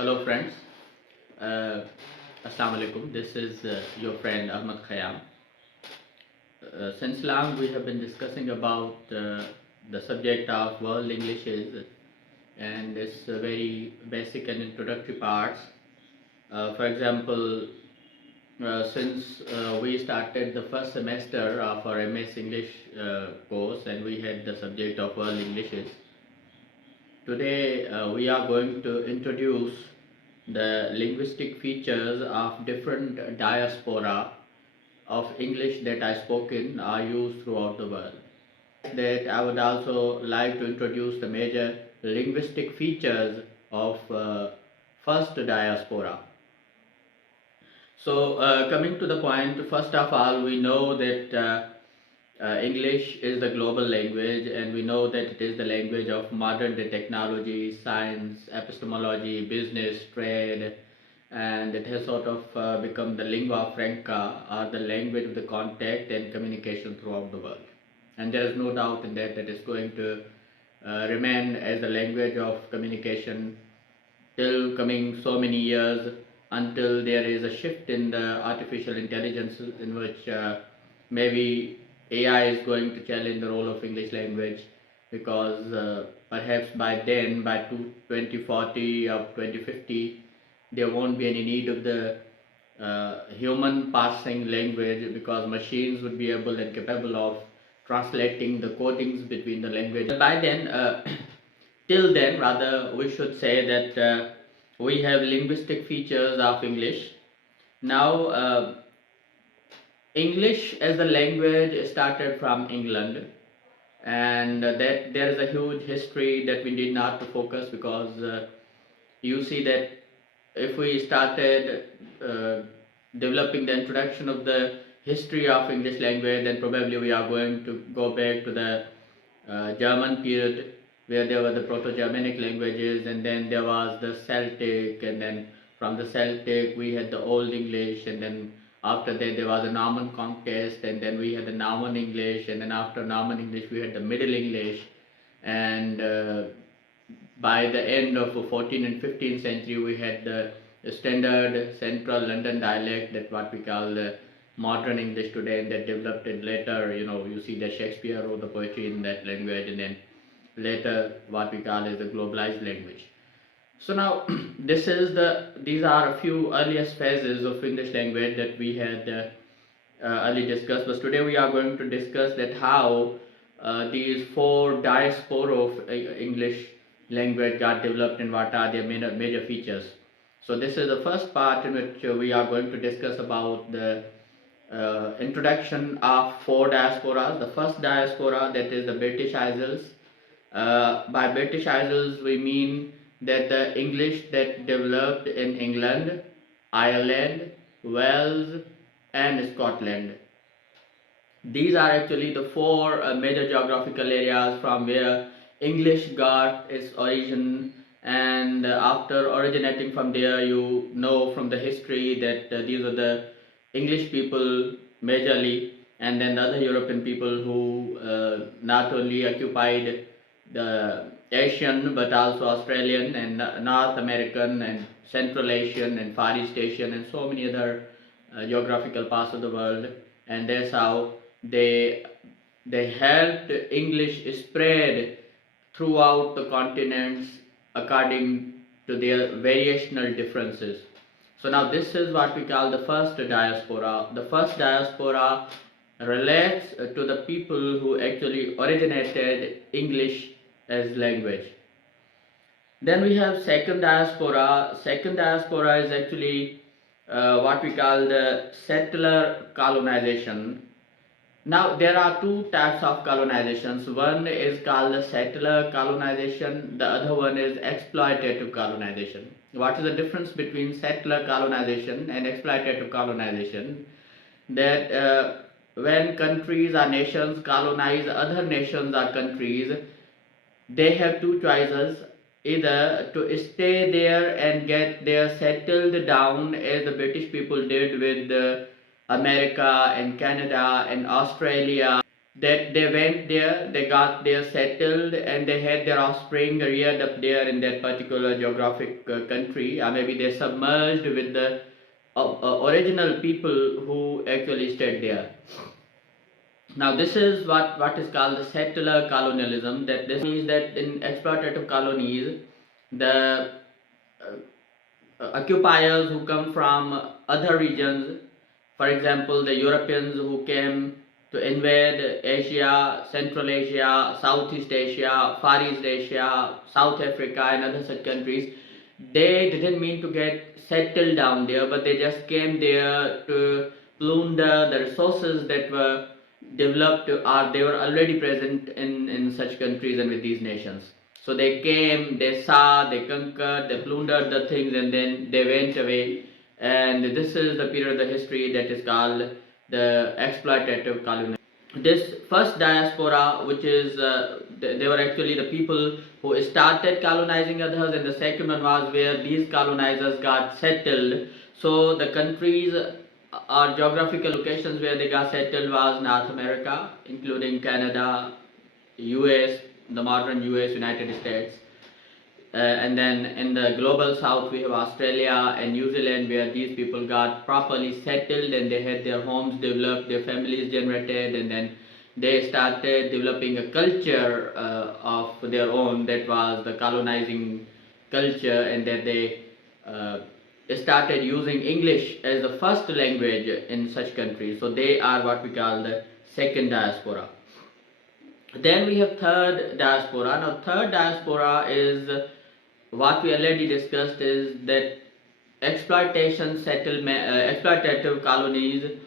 Hello friends, uh, Assalamu alaikum. This is your friend Ahmad Khayyam. Since long we have been discussing about the subject of world Englishes and its very basic and introductory parts. For example, since we started the first semester of our MS English course and we had the subject of world Englishes, today we are going to introduce the linguistic features of different diaspora of English that are spoken are used throughout the world. That I would also like to introduce the major linguistic features of first diaspora. So coming to the point, first of all, we know that English is the global language, and we know that it is the language of modern day technology, science, epistemology, business, trade, and it has sort of become the lingua franca, or the language of the contact and communication throughout the world. And there is no doubt in that it is going to remain as the language of communication till coming so many years, until there is a shift in the artificial intelligence in which maybe AI is going to challenge the role of English language, because perhaps by then, by 2040 or 2050, there won't be any need of the human passing language, because machines would be able and capable of translating the codings between the languages. By then, till then, rather, we should say that we have linguistic features of English. Now, English as the language started from England, and that there is a huge history that we need not to focus, because you see that if we started developing the introduction of the history of English language, then probably we are going to go back to the German period, where there were the Proto-Germanic languages, and then there was the Celtic, and then from the Celtic we had the Old English, and then after that there was the Norman conquest, and then we had the Norman English, and then after Norman English we had the Middle English, and by the end of 14th and 15th century we had the standard central London dialect, that what we call the modern English today, and that developed it later. You see that Shakespeare wrote the poetry in that language, and then later what we call as the globalized language. So now these are a few earliest phases of English language that we had early discussed, but today we are going to discuss that how these four diaspora of English language got developed and what are their major features. So this is the first part in which we are going to discuss about the introduction of four diasporas. The first diaspora, that is the British Isles. By British Isles we mean that the English that developed in England, Ireland, Wales and Scotland. These are actually the four major geographical areas from where English got its origin, and after originating from there, you know from the history that these are the English people majorly, and then the other European people who not only occupied the Asian but also Australian and North American and Central Asian and Far East Asian and so many other geographical parts of the world, and that's how they helped English spread throughout the continents according to their variational differences. So now this is what we call the first diaspora. The first diaspora relates to the people who actually originated English as language. Then we have second diaspora. Second diaspora is actually what we call the settler colonization. Now there are two types of colonizations. One is called the settler colonization, the other one is exploitative colonization. What is the difference between settler colonization and exploitative colonization? That when countries or nations colonize other nations or countries, they have two choices: either to stay there and get there settled down, as the British people did with America and Canada and Australia. that they went there, they got there settled, and they had their offspring reared up there in that particular geographic country, or maybe they submerged with the original people who actually stayed there. Now, this is what is called the settler colonialism. That this means that in exploitative colonies, the occupiers who come from other regions, for example, the Europeans who came to invade Asia, Central Asia, Southeast Asia, Far East Asia, South Africa, and other such countries, they didn't mean to get settled down there, but they just came there to plunder the resources that were developed or they were already present in such countries and with these nations. So they came, they saw, they conquered, they plundered the things, and then they went away. And this is the period of the history that is called the exploitative colonialism. This first diaspora, which is they were actually the people who started colonizing others, and the second one was where these colonizers got settled. So the countries or geographical locations where they got settled was North America, including Canada, US, the modern US, United States. And then in the global south we have Australia and New Zealand, where these people got properly settled and they had their homes developed, their families generated, and then they started developing a culture of their own, that was the colonizing culture, and that they started using English as the first language in such countries. So they are what we call the second diaspora. Then we have third diaspora. Now third diaspora is what we already discussed, is that exploitation settlement, exploitative colonies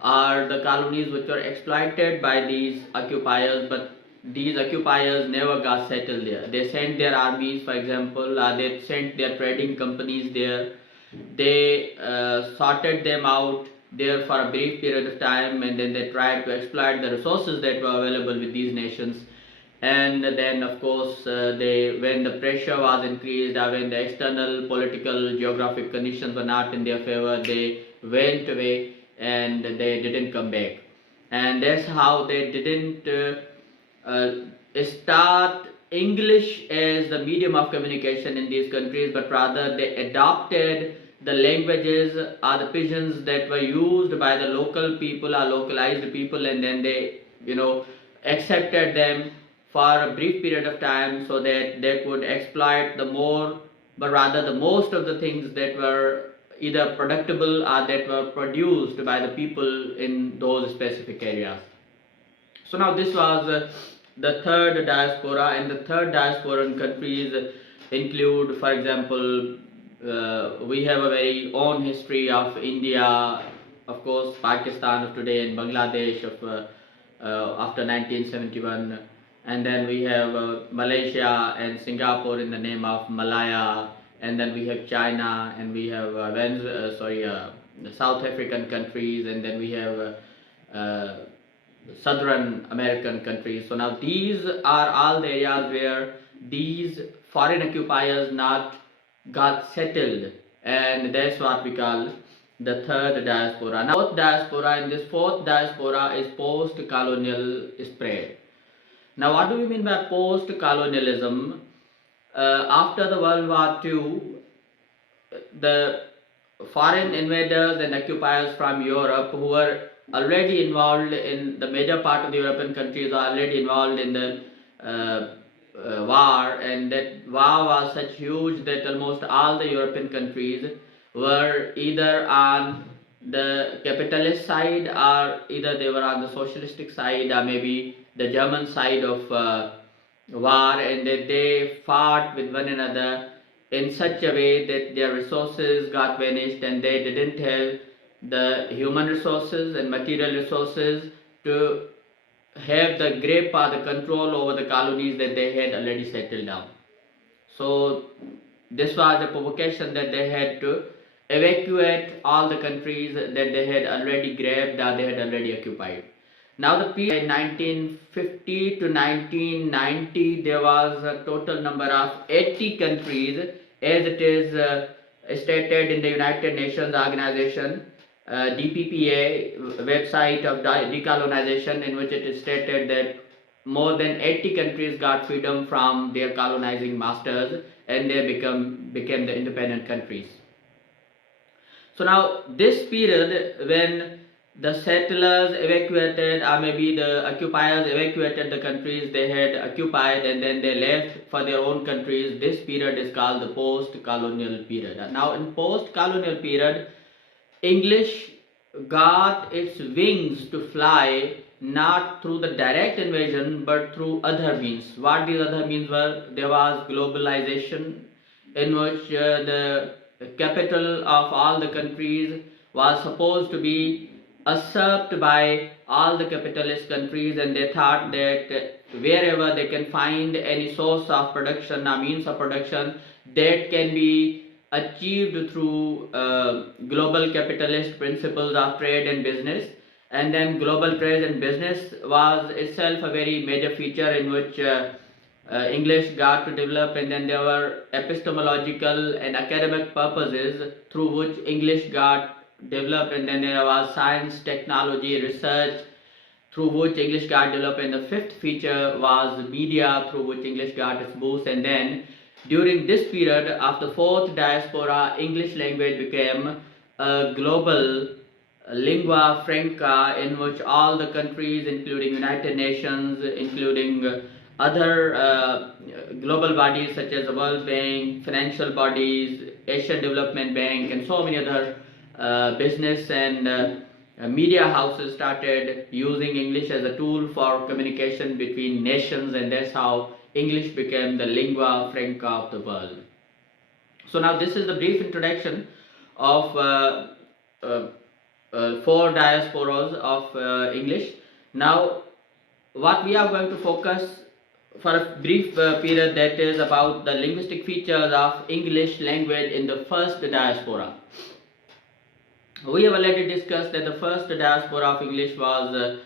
are the colonies which were exploited by these occupiers, but these occupiers never got settled there. They sent their armies, for example, they sent their trading companies there. They sorted them out there for a brief period of time, and then they tried to exploit the resources that were available with these nations. And then of course they, when the pressure was increased, or when the external political geographic conditions were not in their favor, they went away and they didn't come back. And that's how they didn't start English as the medium of communication in these countries, but rather they adopted the languages or the pidgins that were used by the local people or localized people, and then they, accepted them for a brief period of time so that they could exploit the more, but rather the most of the things that were either productible or that were produced by the people in those specific areas. So now this was the third diaspora, and the third diasporan countries include, for example, we have a very own history of India, of course, Pakistan of today, and Bangladesh of after 1971, and then we have Malaysia and Singapore in the name of Malaya, and then we have China, and we have the South African countries, and then we have Southern American countries. So now these are all the areas where these foreign occupiers not got settled, and that's what we call the third diaspora. Now fourth diaspora, in this fourth diaspora is post-colonial spread. Now what do we mean by post-colonialism? After the World War II, the foreign invaders and occupiers from Europe, who were already involved in the major part of the European countries, are already involved in the war, and that war was such huge that almost all the European countries were either on the capitalist side, or either they were on the socialistic side, or maybe the German side of war, and that they fought with one another in such a way that their resources got vanished, and they didn't have the human resources and material resources to have the grip or the control over the colonies that they had already settled down. So this was the provocation that they had to evacuate all the countries that they had already grabbed or they had already occupied. Now the period 1950 to 1990, there was a total number of 80 countries, as it is stated in the United Nations organization, DPPA website of decolonization, in which it is stated that more than 80 countries got freedom from their colonizing masters and they became the independent countries. So now this period when the settlers evacuated, or maybe the occupiers evacuated the countries they had occupied and then they left for their own countries, this period is called the post-colonial period. Now in post-colonial period, English got its wings to fly not through the direct invasion but through other means. What these other means were, there was globalization, in which the capital of all the countries was supposed to be usurped by all the capitalist countries, and they thought that wherever they can find any source of production or means of production that can be achieved through global capitalist principles of trade and business. And then global trade and business was itself a very major feature in which English got to develop, and then there were epistemological and academic purposes through which English got developed, and then there was science, technology, research through which English got developed, and the fifth feature was media through which English got its boost. And then during this period of the fourth diaspora, English language became a global lingua franca in which all the countries, including United Nations, including other global bodies such as the World Bank, financial bodies, Asian Development Bank, and so many other business and media houses started using English as a tool for communication between nations, and that's how English became the lingua franca of the world. So now this is the brief introduction of four diasporas of English. Now what we are going to focus for a brief period, that is about the linguistic features of English language in the first diaspora. We have already discussed that the first diaspora of English was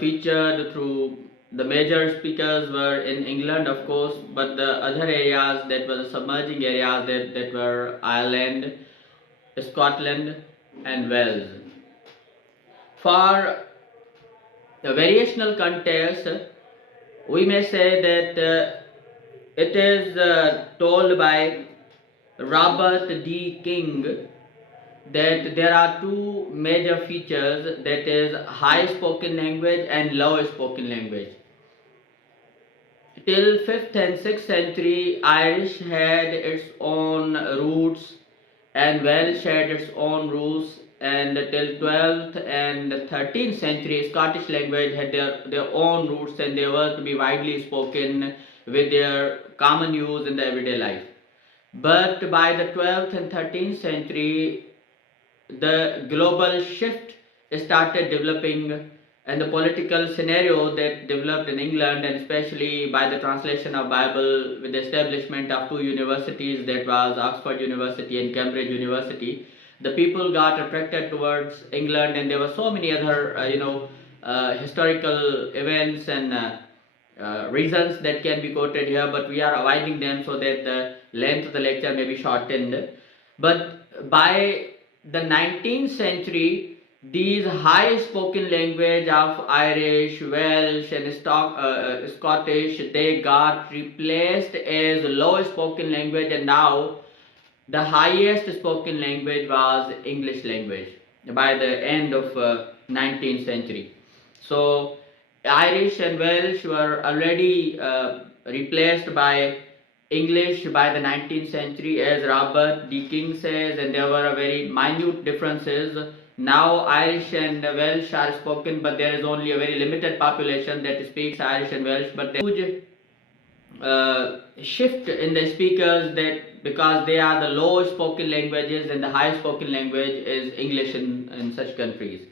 featured through the major speakers were in England, of course, but the other areas that were the submerging areas that were Ireland, Scotland, and Wales. For the variational context, we may say that it is told by Robert D. King that there are two major features, that is high spoken language and low spoken language. Till 5th and 6th century, Irish had its own roots and Welsh had its own roots, and till 12th and 13th century, Scottish language had their own roots, and they were to be widely spoken with their common use in the everyday life. But by the 12th and 13th century, the global shift started developing, and the political scenario that developed in England, and especially by the translation of Bible with the establishment of two universities, that was Oxford University and Cambridge University, the people got attracted towards England, and there were so many other historical events and reasons that can be quoted here, but we are avoiding them so that the length of the lecture may be shortened. But by the 19th century, these high spoken language of Irish, Welsh, and Scottish, they got replaced as low spoken language, and now the highest spoken language was English language by the end of 19th century. So Irish and Welsh were already replaced by English by the 19th century, as Robert D. King says, and there were very minute differences. Now Irish and Welsh are spoken, but there is only a very limited population that speaks Irish and Welsh, but there is a huge shift in the speakers, that because they are the low spoken languages and the high spoken language is English in such countries.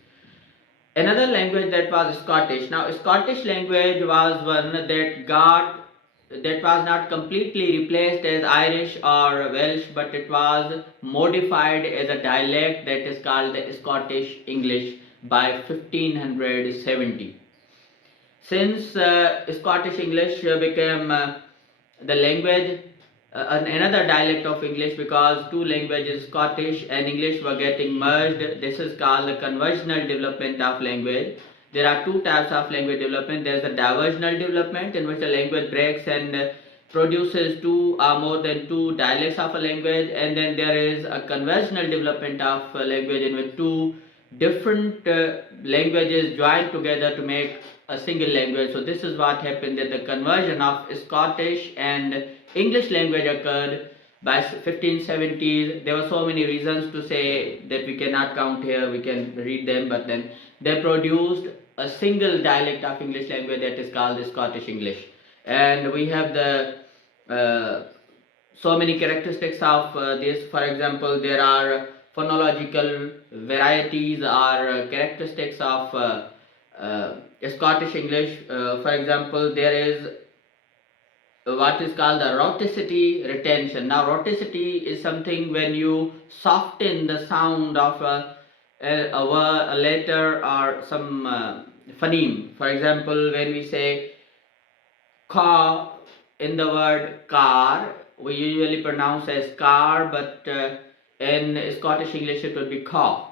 Another language that was Scottish. Now Scottish language was one that was not completely replaced as Irish or Welsh, but it was modified as a dialect that is called the Scottish English by 1570. Since Scottish English became the language another dialect of English, because two languages, Scottish and English, were getting merged. This is called the conversional development of language. There are two types of language development. There is a diversional development, in which a language breaks and produces two or more than two dialects of a language, and then there is a conversional development of a language, in which two different languages join together to make a single language. So this is what happened, that the conversion of Scottish and English language occurred by 1570s. There were so many reasons to say that we cannot count here, we can read them, but then they produced a single dialect of English language that is called the Scottish English. And we have the so many characteristics of this. For example, there are phonological varieties or characteristics of Scottish English. For example, there is what is called the rhoticity retention. Now, rhoticity is something when you soften the sound of a letter or some phoneme. For example, when we say ka in the word car, we usually pronounce as car, but in Scottish English it would be ka.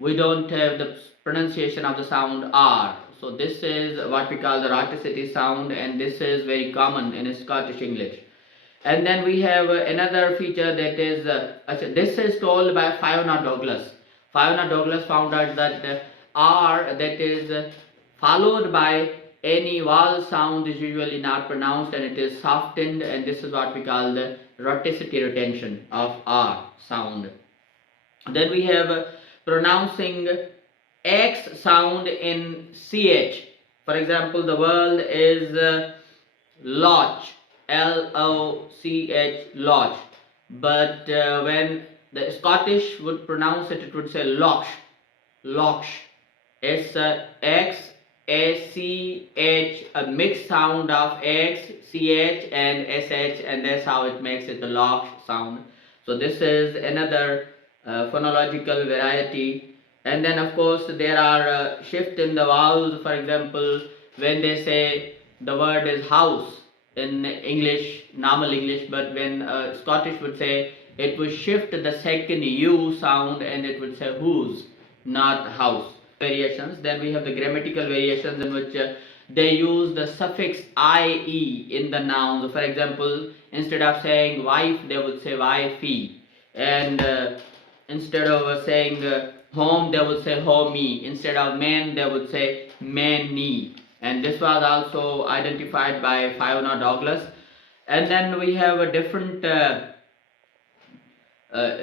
We don't have the pronunciation of the sound R. So this is what we call the rhoticity sound, and this is very common in Scottish English. And then we have another feature, that is this is told by Fiona Douglas. Fiona Douglas found out that R that is followed by any vowel sound is usually not pronounced, and it is softened, and this is what we call the rhoticity retention of R sound. Then we have pronouncing X sound in CH. For example, the word is loch, L-O-C-H, loch. But when the Scottish would pronounce it, it would say loch, loch. It's X, A-C-H, a mixed sound of X, C-H and S-H, and that's how it makes it the loch sound. So this is another phonological variety. And then of course there are shift in the vowels. For example, when they say the word is house in English, normal English, but when Scottish would say, it would shift the second U sound and it would say whose, not house. Variations. Then we have the grammatical variations, in which they use the suffix ie in the nouns. For example, instead of saying wife, they would say wifey, and instead of saying home, they would say homey. Instead of man, they would say many. And this was also identified by Fiona Douglas. And then we have a different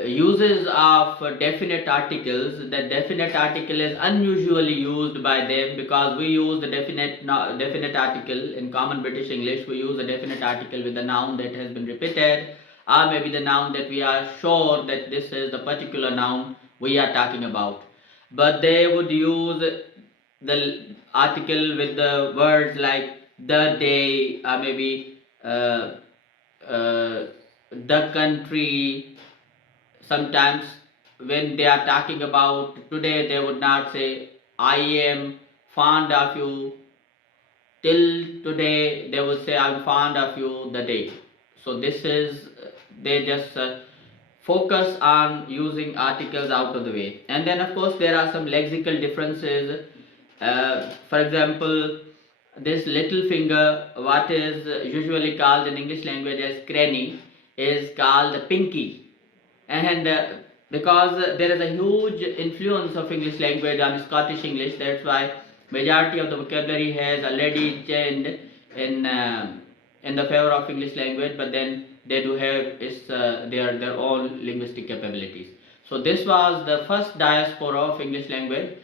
uses of definite articles. The definite article is unusually used by them, because we use the definite article in common British English. We use a definite article with a noun that has been repeated, or maybe the noun that we are sure that this is the particular noun we are talking about. But they would use the article with the words like the day, or maybe the country. Sometimes when they are talking about today, they would not say I am fond of you. Till today, they would say I'm fond of you the day. So this is, they just focus on using articles out of the way. And then of course there are some lexical differences. For example, this little finger, what is usually called in English language as cranny, is called the pinky. And because there is a huge influence of English language on Scottish English, that's why majority of the vocabulary has already changed in the favor of English language, but then they do have their own linguistic capabilities. So this was the first diaspora of English language.